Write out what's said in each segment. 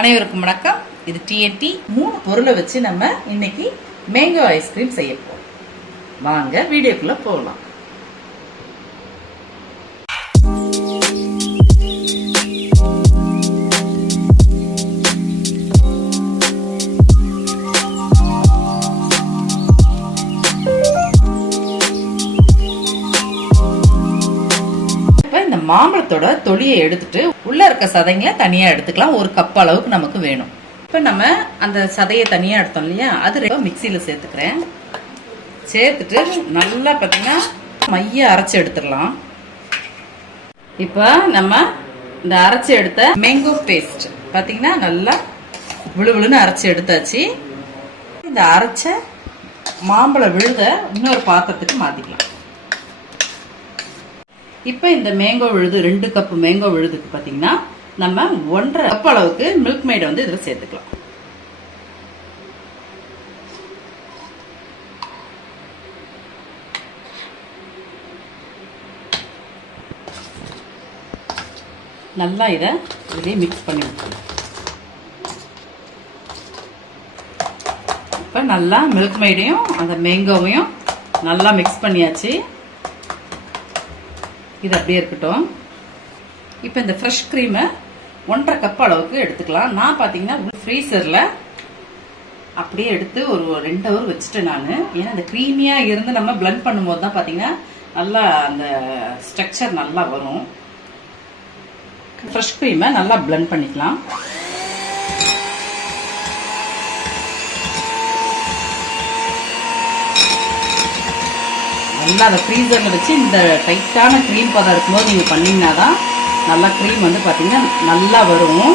அனைவருக்கும் வணக்கம். இது TNT. 3 பொருளை வச்சு நம்ம இன்னைக்கு மேங்கோ ஐஸ்கிரீம் செய்ய போறோம். வாங்க வீடியோக்குள்ள போகலாம். இந்த மாம்பழத்தோட தொலியை எடுத்துட்டு உள்ள இருக்க சதைங்களை தனியா எடுத்துக்கலாம். 1 கப் அளவுக்கு நமக்கு வேணும். இப்ப நம்ம அந்த சதையை தனியா எடுத்தோம் இல்லையா, அது மிக்சியில சேர்த்துக்கிறேன். சேர்த்துட்டு நல்லா பாத்தீங்கன்னா மைய அரைச்சு எடுத்துடலாம். இப்ப நம்ம இந்த அரைச்சு எடுத்த மேங்கோ பேஸ்ட் பாத்தீங்கன்னா நல்லா விழுவிழுன்னு அரைச்சு எடுத்தாச்சு. இந்த அரைச்ச மாம்பழ விழுத இன்னொரு பாத்திரத்துக்கு மாத்திக்கலாம். இப்ப இந்த மேங்கோ விழுது 2 கப் மேங்கோ விழுதுக்கு பாத்தீங்கன்னா நம்ம 1.5 கப் அளவுக்கு மில்க் மேட் வந்து இதுல சேர்த்துக்கலாம். நல்லா இதை இதுலயே மிக்ஸ் பண்ணி விட்டுருங்க. இப்ப நல்லா மில்க் மேடையும் அந்த மேங்கோவையும் நல்லா மிக்ஸ் பண்ணியாச்சு. இது அப்படியே இருக்கட்டும். இப்போ இந்த ஃப்ரெஷ் க்ரீமை 1.5 கப் அளவுக்கு எடுத்துக்கலாம். நான் பார்த்தீங்கன்னா ஃப்ரீசரில் அப்படியே எடுத்து ஒரு 2 ஹவர் வச்சுட்டேன் நான். ஏன்னா அந்த க்ரீமியாக இருந்து நம்ம பிளெண்ட் பண்ணும்போது தான் பார்த்தீங்கன்னா நல்லா அந்த ஸ்ட்ரக்சர் நல்லா வரும். ஃப்ரெஷ் க்ரீமை நல்லா பிளெண்ட் பண்ணிக்கலாம். நல்லா அதை ஃப்ரீசரில் வச்சு இந்த டைட்டான க்ரீம் பதம் இருக்கும்போது நீங்கள் பண்ணிங்கன்னா தான் நல்லா க்ரீம் வந்து பார்த்தீங்கன்னா நல்லா வரும்.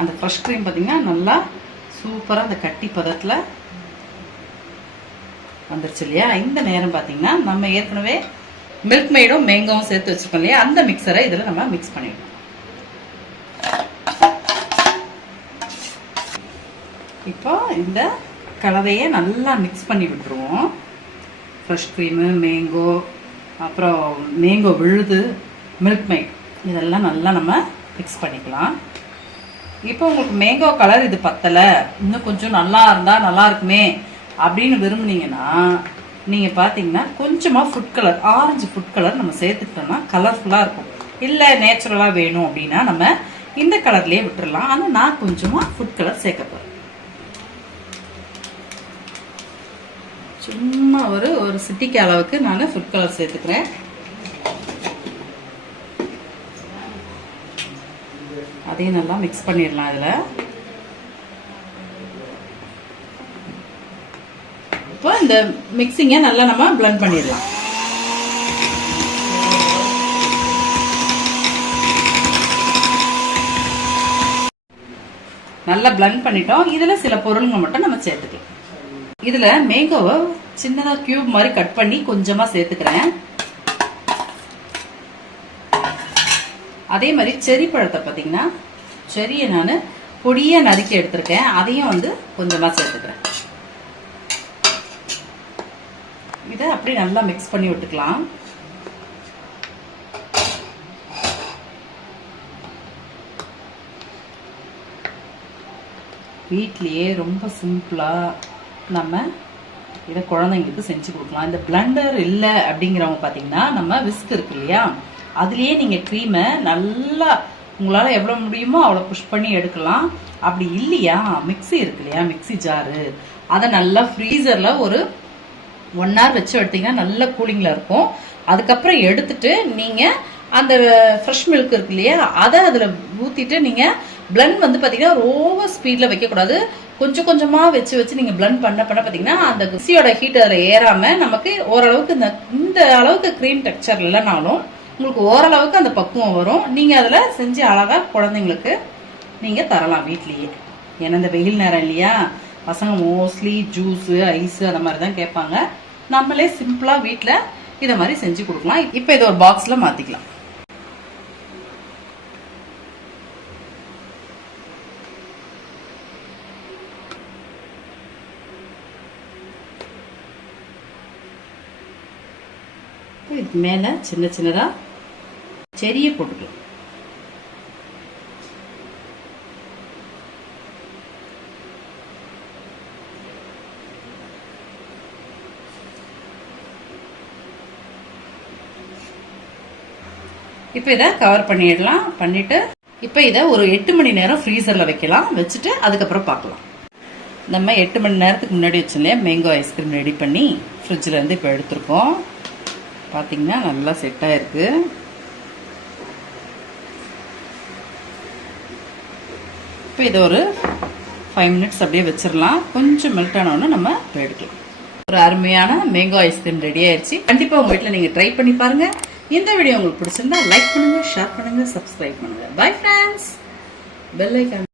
அந்த ஃப்ரெஷ் க்ரீம் பார்த்தீங்கன்னா நல்லா சூப்பராக அந்த கட்டி பதத்தில் வந்துருச்சு இல்லையா. இந்த நேரம் பார்த்தீங்கன்னா நம்ம ஏற்கனவே மில்க் மேடும் மேங்கோவும் சேர்த்து வச்சுருக்கோம் இல்லையா, அந்த மிக்சரை இதில் நம்ம மிக்ஸ் பண்ணிடணும். இப்போ இந்த கலவையை நல்லா மிக்ஸ் பண்ணி விட்டுருவோம். ஃப்ரெஷ் க்ரீமு, மேங்கோ, அப்புறம் மேங்கோ விழுது, மில்க் மேட் இதெல்லாம் நல்லா நம்ம மிக்ஸ் பண்ணிக்கலாம். இப்போ உங்களுக்கு மேங்கோ கலர் இது பத்தலை, இன்னும் கொஞ்சம் நல்லா இருந்தால் நல்லா இருக்குமே அப்படின்னு விரும்புனீங்கன்னா நீங்கள் பார்த்தீங்கன்னா கொஞ்சமாக food colour, orange food colour நம்ம சேர்த்துக்கிட்டோம்னா கலர்ஃபுல்லாக இருக்கும். இல்லை நேச்சுரலாக வேணும் அப்படின்னா நம்ம இந்த கலர்லேயே விட்டுடலாம். ஆனால் நான் கொஞ்சமாக ஃபுட் கலர் சேர்க்க போகிறேன். சும்மா ஒரு சிட்டிக்கு அளவுக்கு நான் ஃபுட் கலர் சேர்த்துக்கிறேன். அதையும் நல்லா மிக்ஸ் பண்ணிடலாம். இதில் இப்போ இந்த மிக்சிங்கை நல்லா நம்ம பிளெண்ட் பண்ணிடலாம். நல்லா பிளெண்ட் பண்ணிட்டோம். இதுல சில பொருள்கள் மட்டும் நம்ம சேர்த்துக்கலாம். இதுல மேங்கோவை சின்னதா கியூப் மாதிரி கட் பண்ணி கொஞ்சமா சேர்த்துக்கிறேன். அதே மாதிரி செரி பழத்தை பார்த்தீங்கன்னா செரியை நான் பொடியா நறுக்கி எடுத்திருக்கேன். அதையும் வந்து கொஞ்சமா சேர்த்துக்கிறேன். இதை அப்படி நல்லா மிக்ஸ் பண்ணி விட்டுக்கலாம். வீட்லயே ரொம்ப சிம்பிளா நம்ம இதை குழந்தைங்களுக்கு செஞ்சு கொடுக்கலாம். இந்த பிளண்டர் இல்லை அப்படிங்கிறவங்க பார்த்தீங்கன்னா நம்ம விஸ்க் இருக்கு இல்லையா, அதுலேயே நீங்கள் க்ரீமை நல்லா உங்களால் எவ்வளோ முடியுமோ அவ்வளோ புஷ் பண்ணி எடுக்கலாம். அப்படி இல்லையா மிக்சி இருக்கு இல்லையா, மிக்சி ஜாரு, அதை நல்லா ஃப்ரீசரில் ஒரு 1 hour வச்சு எடுத்தீங்கன்னா நல்ல கூலிங்கில் இருக்கும். அதுக்கப்புறம் எடுத்துட்டு நீங்கள் அந்த ஃப்ரெஷ் மில்க் இருக்கு இல்லையா, அதை அதில் ஊற்றிட்டு நீங்கள் பிளெண்ட் வந்து பார்த்தீங்கன்னா ஓவர் ஸ்பீடில் வைக்கக்கூடாது. கொஞ்சம் கொஞ்சமாக வச்சு நீங்கள் பிளெண்ட் பண்ண பார்த்தீங்கன்னா அந்த மிக்சியோட ஹீட் அதில் ஏறாமல் நமக்கு ஓரளவுக்கு இந்த அளவுக்கு க்ரீம் டெக்ஸ்சர் இல்லைனாலும் உங்களுக்கு ஓரளவுக்கு அந்த பக்குவம் வரும். நீங்கள் அதில் செஞ்சு அழகாக குழந்தைங்களுக்கு நீங்கள் தரலாம் வீட்லேயே. ஏன்னா இந்த வெயில் நேரம் இல்லையா, பசங்க மோஸ்ட்லி ஜூஸு, ஐஸு அந்த மாதிரி தான் கேட்பாங்க. நம்மளே சிம்பிளாக வீட்டில் இதை மாதிரி செஞ்சு கொடுக்கலாம். இப்போ இதை ஒரு பாக்ஸில் மாற்றிக்கலாம். இதுக்கு மேலே சின்ன சின்னதாக செரியை போட்டுக்கலாம். இப்போ இதை கவர் பண்ணிடலாம். பண்ணிட்டு இப்போ இதை ஒரு 8 மணி நேரம் ஃப்ரீசரில் வைக்கலாம். வச்சுட்டு அதுக்கப்புறம் பார்க்கலாம். நம்ம 8 மணி நேரத்துக்கு முன்னாடி வச்சுருந்தேன் மேங்கோ ஐஸ்கிரீம் ரெடி பண்ணி ஃப்ரிட்ஜில் இருந்து இப்போ எடுத்துருக்கோம். பார்த்தீங்கன்னா நல்லா செட் ஆயிருக்கு. இப்போ இதை ஒரு 5 மினிட்ஸ் அப்படியே வச்சிடலாம். கொஞ்சம் மெல்ட் ஆனோன்னு நம்ம இப்போ எடுக்கலாம். ஒரு அருமையான மேங்கோ ஐஸ்கிரீம் ரெடி ஆயிடுச்சு. கண்டிப்பாக உங்கள் வீட்டில் நீங்கள் ட்ரை பண்ணி பாருங்க. இந்த வீடியோ உங்களுக்கு பிடிச்சிருந்தா லைக் பண்ணுங்க, ஷேர் பண்ணுங்க, சப்ஸ்கிரைப் பண்ணுங்க. Bye friends. Bell icon